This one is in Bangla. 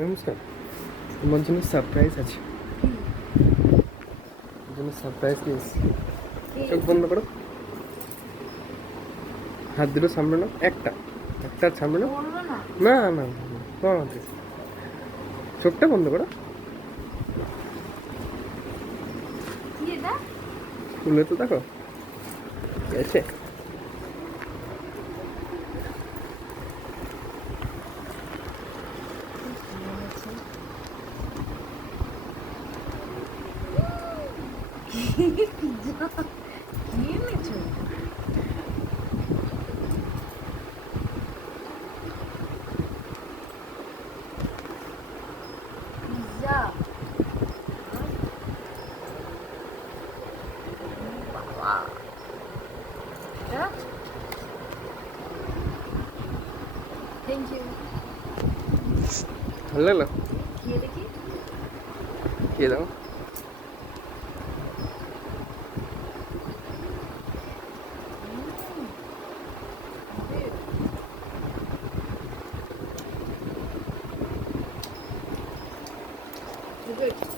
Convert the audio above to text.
নমস্কার। তোমার জন্য সারপ্রাইজ আছে। তোমার জন্য সারপ্রাইজ নিয়ে এসেছি। চোখ বন্ধ করো, হাত দুটো সামনে নাও, একটা একটা সামনে নাও। না না না, চোখটা বন্ধ করো, খুলে তো দেখো কি আছে। Thank you. ভালো লাগলো? খেয়ে দেখি। খেয়ে দাও। Good.